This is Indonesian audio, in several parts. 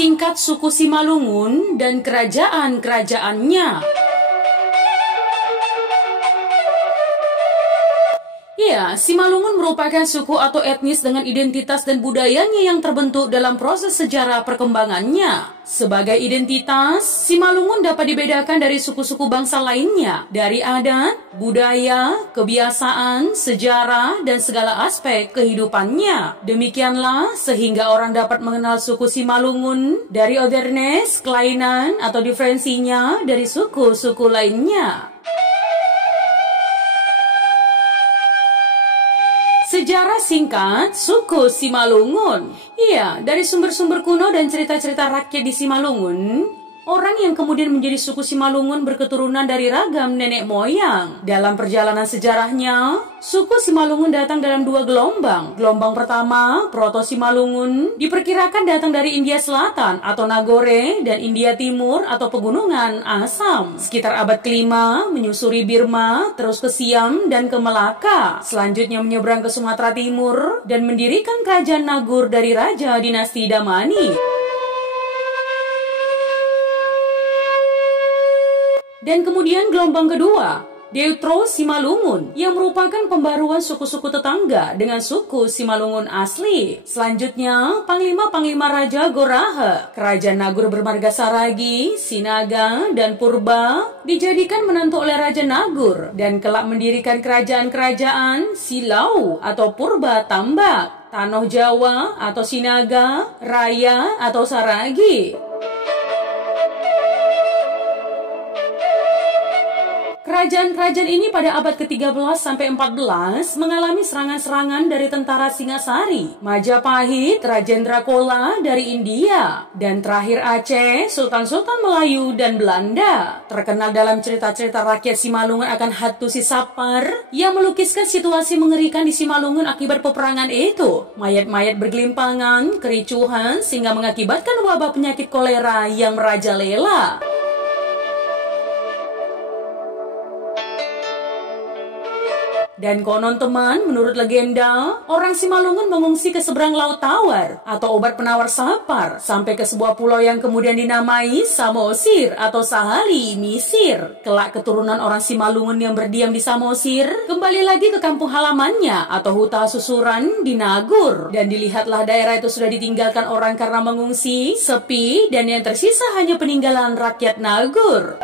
singkat suku Simalungun dan kerajaan-kerajaannya. Ya, Simalungun merupakan suku atau etnis dengan identitas dan budayanya yang terbentuk dalam proses sejarah perkembangannya. Sebagai identitas, Simalungun dapat dibedakan dari suku-suku bangsa lainnya, dari adat, budaya, kebiasaan, sejarah, dan segala aspek kehidupannya. Demikianlah sehingga orang dapat mengenal suku Simalungun dari otherness, kelainan, atau diferensinya dari suku-suku lainnya. Sejarah singkat suku Simalungun. Iya, dari sumber-sumber kuno dan cerita-cerita rakyat di Simalungun, orang yang kemudian menjadi suku Simalungun berketurunan dari ragam nenek moyang. Dalam perjalanan sejarahnya, suku Simalungun datang dalam dua gelombang. Gelombang pertama, Proto Simalungun, diperkirakan datang dari India Selatan atau Nagore dan India Timur atau pegunungan Assam. Sekitar abad kelima, menyusuri Birma, terus ke Siam dan ke Melaka. Selanjutnya menyeberang ke Sumatera Timur dan mendirikan kerajaan Nagur dari Raja Dinasti Damani. Dan kemudian gelombang kedua, Deutro Simalungun, yang merupakan pembaruan suku-suku tetangga dengan suku Simalungun asli. Selanjutnya, Panglima-Panglima Raja Goraha, Kerajaan Nagur bermarga Saragi, Sinaga, dan Purba, dijadikan menantu oleh Raja Nagur, dan kelak mendirikan kerajaan-kerajaan Silau atau Purba Tambak, Tanoh Jawa atau Sinaga, Raya atau Saragi. Kerajaan-kerajaan ini pada abad ke-13 sampai 14 mengalami serangan-serangan dari tentara Singasari, Majapahit, Rajendra Chola dari India, dan terakhir Aceh, Sultan-Sultan Melayu dan Belanda. Terkenal dalam cerita-cerita rakyat Simalungun akan Hattusi Sapar yang melukiskan situasi mengerikan di Simalungun akibat peperangan itu. Mayat-mayat bergelimpangan, kericuhan, sehingga mengakibatkan wabah penyakit kolera yang merajalela. Dan konon teman, menurut legenda, orang Simalungun mengungsi ke seberang Laut Tawar atau obat penawar sapar sampai ke sebuah pulau yang kemudian dinamai Samosir atau Sahali, Mesir. Kelak keturunan orang Simalungun yang berdiam di Samosir kembali lagi ke kampung halamannya atau huta susuran di Nagur. Dan dilihatlah daerah itu sudah ditinggalkan orang karena mengungsi, sepi, dan yang tersisa hanya peninggalan rakyat Nagur.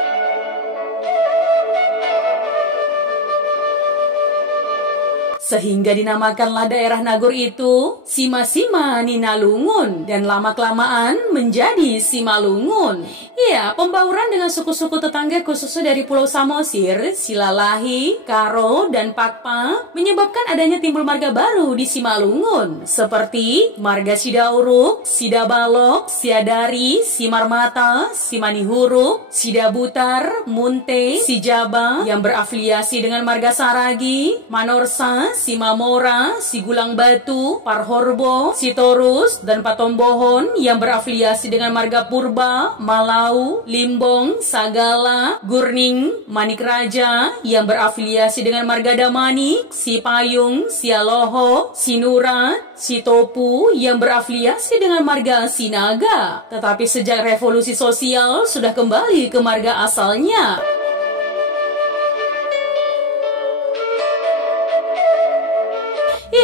Sehingga dinamakanlah daerah Nagur itu Sima-Sima Ninalungun dan lama-kelamaan menjadi Simalungun. Ya, pembauran dengan suku-suku tetangga khususnya dari Pulau Samosir, Silalahi, Karo, dan Pakpa menyebabkan adanya timbul marga baru di Simalungun seperti marga Sidauruk, Sidabalok, Siadari, Simarmata, Simanihuruk, Sidabutar, Munte, Sijaba yang berafiliasi dengan marga Saragi, Manorsa, Simamora, Sigulang Batu, Parhorbo, Sitorus, dan Patombohon yang berafiliasi dengan marga Purba, Malau, Limbong, Sagala, Gurning, Manik Raja yang berafiliasi dengan marga Damanik, Sipayung, Sialoho, Sinurat, Sitopu yang berafiliasi dengan marga Sinaga. Tetapi sejak revolusi sosial sudah kembali ke marga asalnya.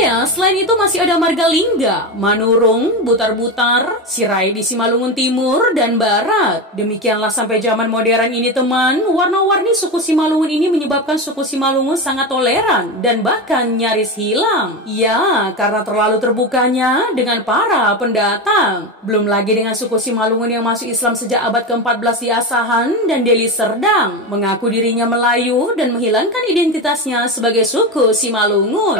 Ya, selain itu masih ada marga Lingga, Manurung, Butar-Butar, Sirai di Simalungun Timur dan Barat. Demikianlah sampai zaman modern ini teman, warna-warni suku Simalungun ini menyebabkan suku Simalungun sangat toleran dan bahkan nyaris hilang. Ya, karena terlalu terbukanya dengan para pendatang. Belum lagi dengan suku Simalungun yang masuk Islam sejak abad ke-14 di Asahan dan Deli Serdang, mengaku dirinya Melayu dan menghilangkan identitasnya sebagai suku Simalungun.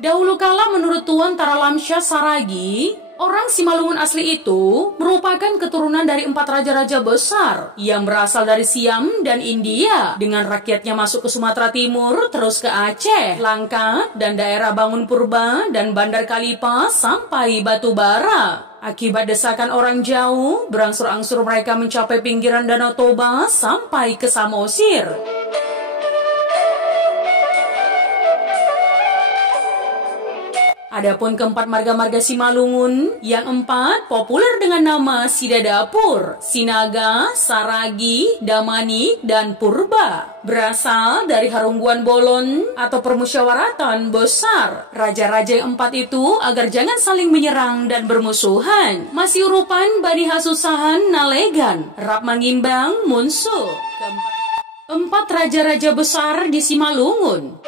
Dahulu kala menurut Tuan Taralamsyah Saragi, orang Simalungun asli itu merupakan keturunan dari 4 raja-raja besar yang berasal dari Siam dan India, dengan rakyatnya masuk ke Sumatera Timur, terus ke Aceh, Langkat, dan daerah Bangun Purba dan Bandar Kalipa sampai Batubara. Akibat desakan orang jauh, berangsur-angsur mereka mencapai pinggiran Danau Toba sampai ke Samosir. Adapun keempat marga-marga Simalungun, yang empat populer dengan nama Sidadapur, Sinaga, Saragi, Damanik, dan Purba. Berasal dari Harungguan Bolon atau permusyawaratan besar raja-raja yang empat itu agar jangan saling menyerang dan bermusuhan. Masih urupan Bani Hasusahan Nalegan, Rap Mangimbang, Munsu. Empat raja-raja besar di Simalungun.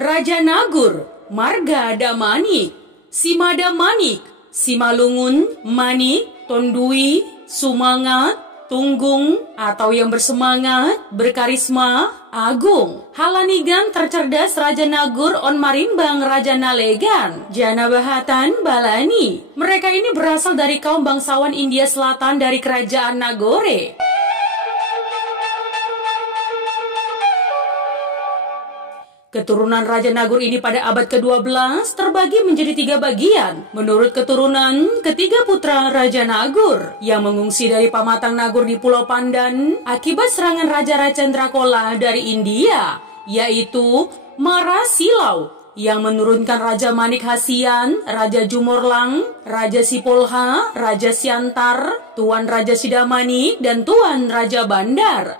Raja Nagur, Marga Damanik, Simada Manik, Simalungun, Manik, Tondui, Sumangat, Tunggung, atau yang bersemangat, berkarisma, agung. Halanigan tercerdas Raja Nagur on Marimbang Raja Nalegan, Jana Bahatan Balani. Mereka ini berasal dari kaum bangsawan India Selatan dari kerajaan Nagore. Keturunan Raja Nagur ini pada abad ke-12 terbagi menjadi 3 bagian. Menurut keturunan, ketiga putra Raja Nagur yang mengungsi dari Pamatang Nagur di Pulau Pandan akibat serangan Raja Rajendrakola dari India, yaitu Mara Silau yang menurunkan Raja Manik Hasian, Raja Jumorlang, Raja Sipolha, Raja Siantar, Tuan Raja Sidamanik, dan Tuan Raja Bandar.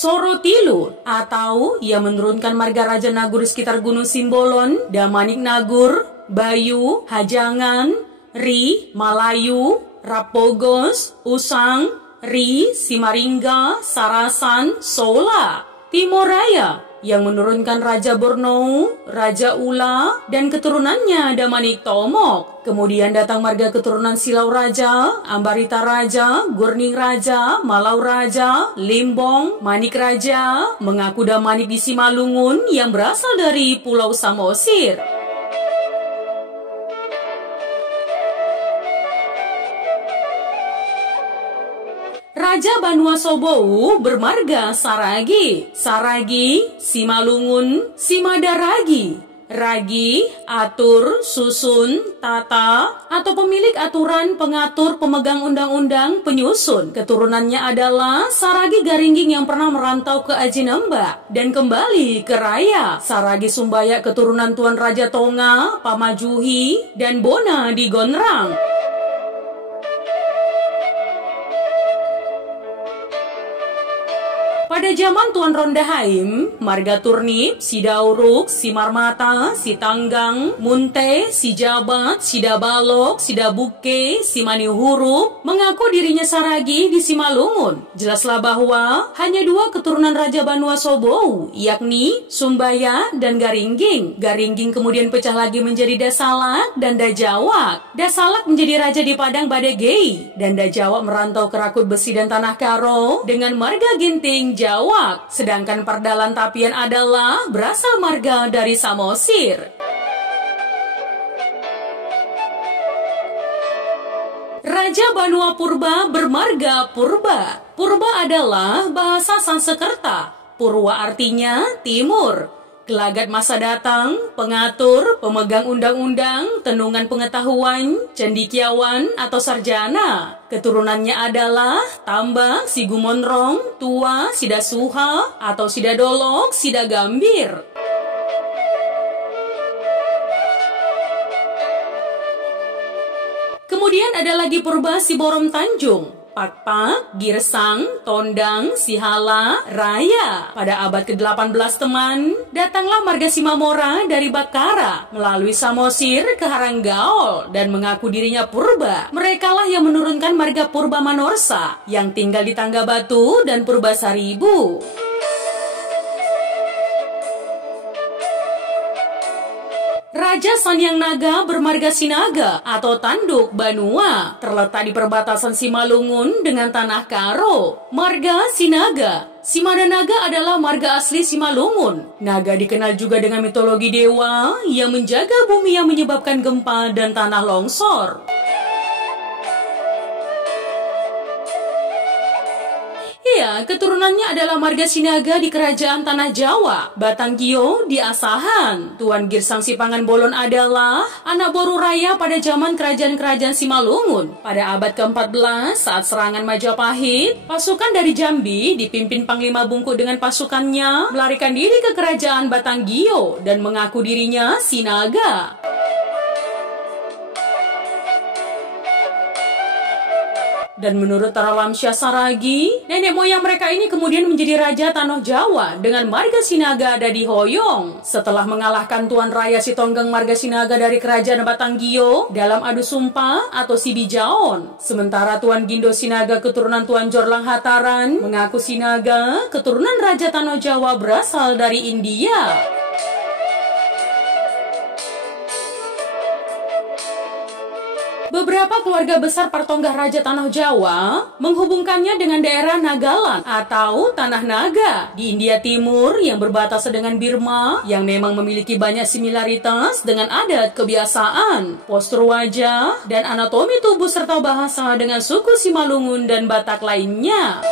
Sorotilu atau yang menurunkan marga Raja Nagur di sekitar Gunung Simbolon, Damanik Nagur, Bayu, Hajangan, Ri, Malayu, Rapogos, Usang, Ri, Simaringga, Sarasan, Sola. Timor Raya yang menurunkan Raja Bornou, Raja Ula, dan keturunannya Damanik Tomok. Kemudian datang marga keturunan Silau Raja, Ambarita Raja, Gurning Raja, Malau Raja, Limbong, Manik Raja, mengaku Damanik di Simalungun yang berasal dari Pulau Samosir. Raja Banua Sobou bermarga Saragi, Saragi, Simalungun, Simadaragi, Ragi, atur, susun, tata, atau pemilik aturan, pengatur, pemegang undang-undang, penyusun. Keturunannya adalah Saragi Garingging yang pernah merantau ke Ajinemba dan kembali ke Raya. Saragi Sumbaya keturunan Tuan Raja Tonga, Pamajuhi, dan Bona di Gonrang. Pada zaman Tuan Rondahaim, marga Turnip, Sidauruk, Simarmata, Sitanggang, Munte, Sijabat, Sidabalok, Sidabuke, Simanihurup mengaku dirinya Saragi di Simalungun. Jelaslah bahwa hanya 2 keturunan Raja Banua Sobou, yakni Sumbaya dan Garingging. Garingging kemudian pecah lagi menjadi Dasalak dan Dajawak. Dasalak menjadi raja di Padang Badegei, dan Dajawak merantau ke Rakut Besi dan Tanah Karo dengan marga Ginting Jawak, sedangkan Pardalan Tapian adalah berasal marga dari Samosir. Raja Banua Purba bermarga Purba. Purba adalah bahasa Sansekerta. Purwa artinya timur. Gelagat masa datang, pengatur, pemegang undang-undang, tenungan pengetahuan, cendikiawan, atau sarjana. Keturunannya adalah Tambak, Sigumonrong, Tua, Sidasuha, atau Sidadolok, Sidagambir. Kemudian ada lagi Purba Siborom Tanjung, Pakpak, Girsang, Tondang, Sihala, Raya. Pada abad ke-18 teman, datanglah marga Simamora dari Bakara melalui Samosir ke Haranggaol dan mengaku dirinya Purba. Merekalah yang menurunkan marga Purba Manorsa yang tinggal di Tangga Batu dan Purba Saribu. Raja Sanyang Naga bermarga Sinaga atau Tanduk Banua, terletak di perbatasan Simalungun dengan Tanah Karo. Marga Sinaga. Simada Naga adalah marga asli Simalungun. Naga dikenal juga dengan mitologi dewa yang menjaga bumi yang menyebabkan gempa dan tanah longsor. Iya, keturunannya adalah marga Sinaga di kerajaan Tanah Jawa, Batangkio di Asahan. Tuan Girsang Sipangan Bolon adalah anak Boru Raya pada zaman kerajaan-kerajaan Simalungun. Pada abad ke-14 saat serangan Majapahit, pasukan dari Jambi dipimpin Panglima Bungku dengan pasukannya melarikan diri ke kerajaan Batangkio dan mengaku dirinya Sinaga. Dan menurut Taralamsyah Saragi, nenek moyang mereka ini kemudian menjadi Raja Tanah Jawa dengan marga Sinaga ada di Hoyong. Setelah mengalahkan Tuan Raya Sitonggeng marga Sinaga dari kerajaan Batangkio dalam adu sumpah atau Sibijaon. Sementara Tuan Gindo Sinaga keturunan Tuan Jorlang Hataran mengaku Sinaga keturunan Raja Tanah Jawa berasal dari India. Beberapa keluarga besar Partonggah Raja Tanah Jawa menghubungkannya dengan daerah Nagaland atau Tanah Naga di India Timur yang berbatasan dengan Burma yang memang memiliki banyak similaritas dengan adat, kebiasaan, postur wajah, dan anatomi tubuh serta bahasa dengan suku Simalungun dan Batak lainnya.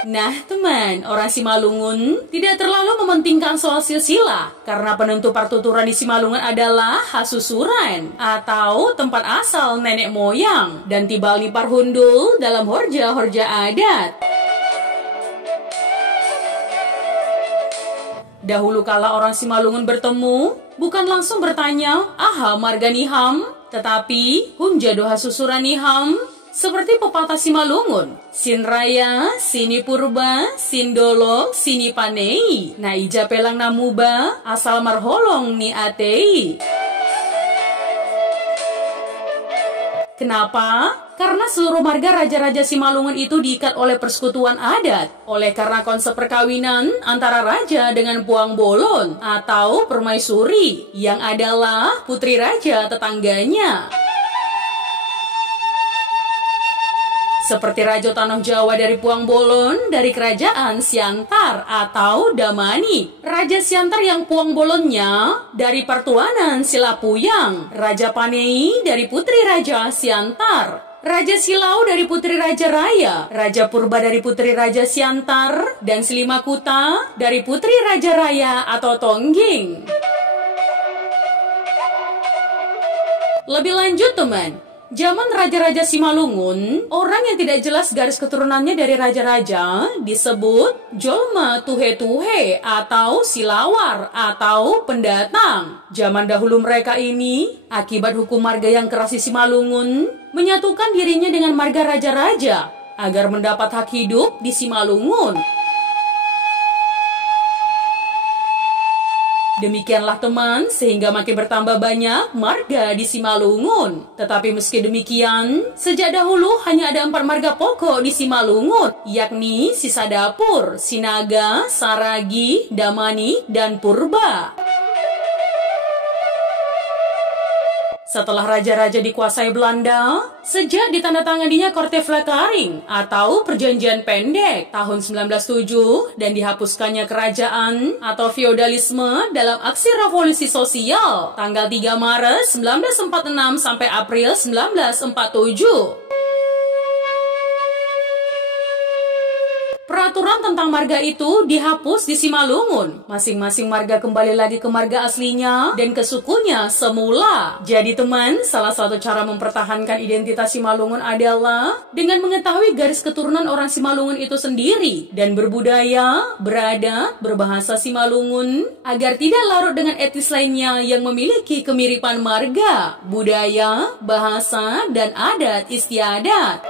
Nah teman, orang Simalungun tidak terlalu mementingkan soal silsilah karena penentu partuturan di Simalungun adalah hasusuran atau tempat asal nenek moyang dan tibal nipar hundul dalam horja-horja adat. Dahulu kala orang Simalungun bertemu, bukan langsung bertanya, "Aha marga niham?" tetapi "Hunjado hasusuran niham?" Seperti pepatah Simalungun, Sin Raya, Sini Purba, Sin Dolok, Sini Panei, Naija Pelang Namuba, Asal Marholong Ni Atei. Kenapa? Karena seluruh marga raja-raja Simalungun itu diikat oleh persekutuan adat. Oleh karena konsep perkawinan antara raja dengan puang bolon atau permaisuri, yang adalah putri raja tetangganya. Seperti Raja Tanah Jawa dari Puang Bolon dari kerajaan Siantar atau Damani. Raja Siantar yang Puang Bolonnya dari pertuanan Silapuyang. Raja Panei dari putri Raja Siantar. Raja Silau dari putri Raja Raya. Raja Purba dari putri Raja Siantar. Dan Silimakuta dari putri Raja Raya atau Tongging. Lebih lanjut teman, zaman Raja-Raja Simalungun, orang yang tidak jelas garis keturunannya dari raja-raja disebut Jolma Tuhe-Tuhe atau Silawar atau pendatang. Zaman dahulu mereka ini, akibat hukum marga yang keras di Simalungun, menyatukan dirinya dengan marga raja-raja agar mendapat hak hidup di Simalungun. Demikianlah teman, sehingga makin bertambah banyak marga di Simalungun. Tetapi meski demikian, sejak dahulu hanya ada 4 marga pokok di Simalungun, yakni Sisadapur, Sinaga, Saragi, Damani, dan Purba. Setelah raja-raja dikuasai Belanda, sejak ditandatanganinya Korteverklaring atau Perjanjian Pendek tahun 1907 dan dihapuskannya kerajaan atau feodalisme dalam aksi revolusi sosial tanggal 3 Maret 1946 sampai April 1947. Peraturan tentang marga itu dihapus di Simalungun. Masing-masing marga kembali lagi ke marga aslinya dan ke sukunya semula. Jadi teman, salah satu cara mempertahankan identitas Simalungun adalah dengan mengetahui garis keturunan orang Simalungun itu sendiri dan berbudaya, beradat, berbahasa Simalungun agar tidak larut dengan etnis lainnya yang memiliki kemiripan marga, budaya, bahasa, dan adat istiadat.